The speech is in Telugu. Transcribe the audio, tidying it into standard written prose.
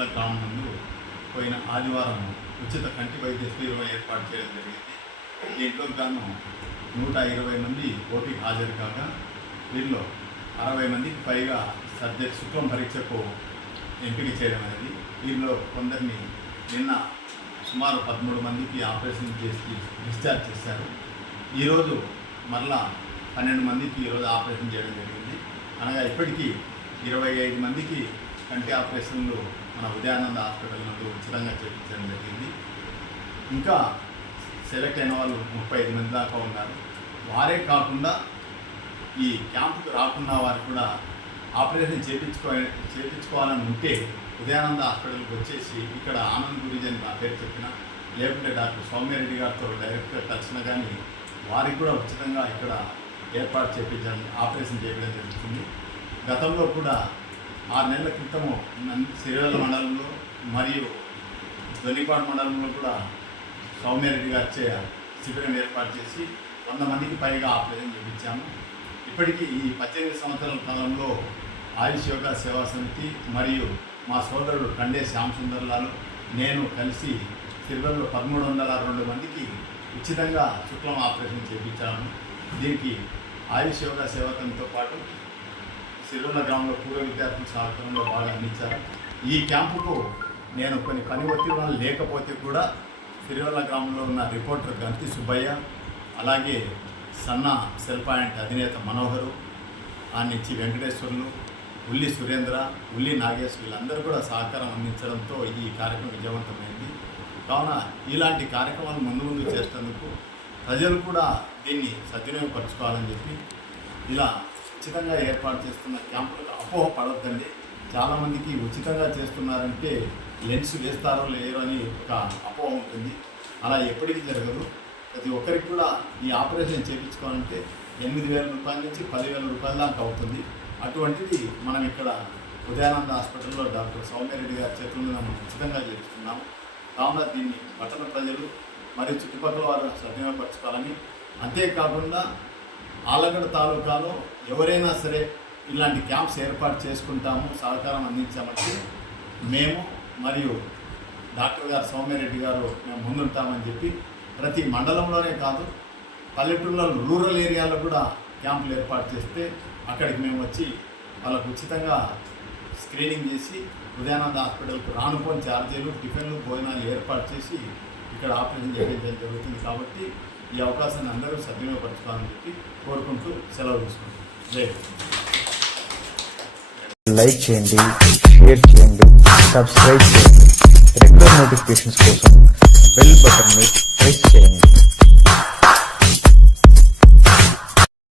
సిరివెల్ల గ్రామం నందు పోయిన ఆదివారం ఉచిత కంటి వైద్య శిబిరం ఏర్పాటు చేయడం జరిగింది. దీంట్లో గాను 120 మంది ఓపీకి హాజరు కాగా వీరిలో 60 మందికి పైగా సర్జరీ శుక్లం పరీక్షకు ఎంపిక చేయడం అనేది. వీరిలో కొందరిని నిన్న సుమారు 13 మందికి ఆపరేషన్ చేసి డిశ్చార్జ్ చేశారు. ఈరోజు మరలా 12 మందికి ఈరోజు ఆపరేషన్ చేయడం జరిగింది. అనగా ఇప్పటికీ 25 మందికి కంటి ఆపరేషన్లు మన ఉదయానంద హాస్పిటల్ నందు ఉచితంగా చేయించడం జరిగింది. ఇంకా సెలెక్ట్ అయిన వాళ్ళు 35 మంది దాకా ఉన్నారు. వారే కాకుండా ఈ క్యాంపుకు రాకున్న వారు కూడా ఆపరేషన్ చేయించుకోవాలని ఉంటే ఉదయానంద హాస్పిటల్కి వచ్చేసి ఇక్కడ ఆనంద్ గురించి అని నా పేరు చెప్పిన, లేకుంటే డాక్టర్ సౌమ్యారెడ్డి గారితో డైరెక్ట్గా కలిసిన కానీ వారికి కూడా ఉచితంగా ఇక్కడ ఏర్పాటు చేయించడం ఆపరేషన్ చేయడం జరుగుతుంది. గతంలో కూడా 6 నెలల క్రితము సిరివెల్ల మండలంలో మరియు దొన్నిపాడు మండలంలో కూడా సౌమ్యారెడ్డి గారిచే శిబిరం ఏర్పాటు చేసి 100 మందికి పైగా ఆపరేషన్ చేయించాము. ఇప్పటికీ ఈ 18 సంవత్సరాల కాలంలో ఆయుష్ యోగా సేవా సమితి మరియు మా సోదరుడు కండే శ్యామ్ సుందర్లాల్ నేను కలిసి సిరివెల్లలో 1302 మందికి ఉచితంగా శుక్లం ఆపరేషన్ చేయించాము. దీనికి ఆయుష్ యోగా సేవా సమితితో పాటు సిరివెల్ల గ్రామంలో పూర్వ విద్యార్థుల సహకారంలో బాగా అందించారు. ఈ క్యాంపుకు నేను కొన్ని పని ఒత్తిడి లేకపోతే కూడా సిరివెల్ల గ్రామంలో ఉన్న రిపోర్టర్ గంతి సుబ్బయ్య, అలాగే సన్న సెల్ పాయింట్ అధినేత మనోహరు, ఆ నుంచి వెంకటేశ్వర్లు, ఉల్లి సురేంద్ర, ఉల్లి నాగేష్ వీళ్ళందరూ కూడా సహకారం అందించడంతో ఈ కార్యక్రమం విజయవంతమైంది. కావున ఇలాంటి కార్యక్రమాలు ముందు చేసేందుకు ప్రజలు కూడా దీన్ని సద్వినియోగపరచుకోవాలని చెప్పి ఇలా ఉచితంగా ఏర్పాటు చేస్తున్న క్యాంపులకు అపోహ పడొద్దండి. చాలామందికి ఉచితంగా చేస్తున్నారంటే లెన్స్ వేస్తారో లేరో అని ఒక అపోహ ఉంటుంది. అలా ఎప్పటికీ జరగదు. ప్రతి ఒక్కరికి కూడా ఈ ఆపరేషన్ చేయించుకోవాలంటే 8,000 రూపాయల నుంచి 10,000 రూపాయల దాకా అవుతుంది. అటువంటిది మనం ఇక్కడ ఉదయానంద హాస్పిటల్లో డాక్టర్ సౌమ్యారెడ్డి గారి చేతుల మీద మనం ఉచితంగా చేస్తున్నాము. కావున దీన్ని పట్టణ ప్రజలు మరియు చుట్టుపక్కల వారు సద్వినియోగపరచుకోవాలని, అంతేకాకుండా ఆలగడ్డ తాలూకాలో ఎవరైనా సరే ఇలాంటి క్యాంప్స్ ఏర్పాటు చేసుకుంటాము, సహకారం అందించామంటే మేము మరియు డాక్టర్ గారు సౌమ్యారెడ్డి గారు మేము ముందుంటామని చెప్పి ప్రతి మండలంలోనే కాదు పల్లెటూళ్ళలో రూరల్ ఏరియాలో కూడా క్యాంపులు ఏర్పాటు చేస్తే అక్కడికి మేము వచ్చి వాళ్ళకు ఉచితంగా స్క్రీనింగ్ చేసి ఉదయానంద హాస్పిటల్కి రానుపోని ఛార్జీలు, టిఫిన్లు, భోజనాలు ఏర్పాటు చేసి ఇక్కడ ఆపరేషన్ చేయించడం జరుగుతుంది. కాబట్టి ఈ అవకాశాన్ని అందరూ సద్వినియోగపరచుకోవాలని చెప్పి కోరుకుంటూ సెలవు తీసుకుంటాం. లైక్ చేయండి, షేర్ చేయండి, సబ్స్క్రైబ్ చేయండి. రెగ్యులర్ నోటిఫికేషన్స్ కోసం బెల్ బటన్ ని ప్రెస్ చేయండి.